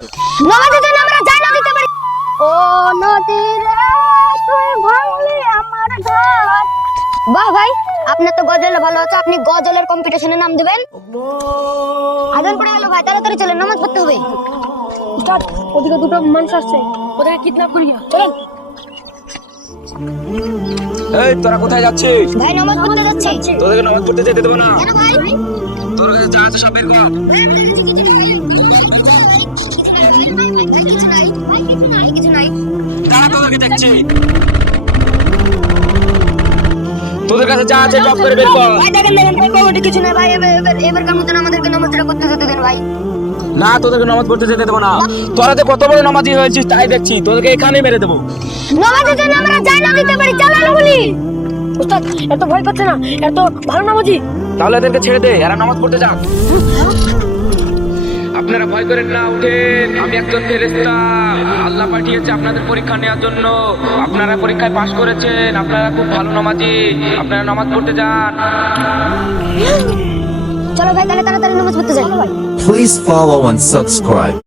নামাজের জন্য আমরা যাই না দিতে পারি। ও নদী রে তুই ভাঙলি আমার ঘাট। বাহ ভাই, আপনার তো গজল ভালো আছে, আপনি গজলের কম্পিটিশনে নাম দিবেন। আজান পড়ে গেল ভাই, তাড়াতাড়ি চলেন, নামাজ পড়তে হবে। স্টার্ট। ওদিকে দুটো মানুষ আসছে, ওদেরকে কিডন্যাপ করি, চলেন। এই তোরা কোথায় যাচ্ছিস? ভাই নামাজ পড়তে যাচ্ছি। তোদেরকে নামাজ পড়তে যেতে দেবো না। কেন ভাই? তোর কাছে যা আছে সব বের কর। দাঁড়া, তোদেরকে দেখছি। তোদের কাছে যা আছে সব করে বের কর। ভাই দেখেন দেখেন ভাই, বাবাটি কিছু নাই ভাই, এবারকার মতন আমাদেরকে নামাজটা করতে যেতে দেন ভাই। না, তোদেরকে নামাজ পড়তে যেতে দেবো না। তোরা যে কত বড় নামাজি হয়েছিস তাই দেখছি, তোদেরকে এখানেই মেরে দেবো। নামাজের জন্য আমরা যাই না দিতে পারি, চালানো বলি। ওস্তাদ এত ভয় পাচ্ছে না, এত ভালো নামাজি। তাহলে এদেরকে ছেড়ে দে, এরা নামাজ পড়তে যাক। আপনারা ভয় করেন না, উঠেন। আমি একজন ফেরেশতা, আল্লাহ পাঠিয়েছে আপনাদের পরীক্ষা নেওয়ার জন্য। আপনারা পরীক্ষায় পাশ করেছেন, আপনারা খুব ভালো নামাজি, আপনারা নামাজ পড়তে যান। চলো ভাই, তাহলে তাড়াতাড়ি নামাজ পড়তে যাই। Please follow and subscribe.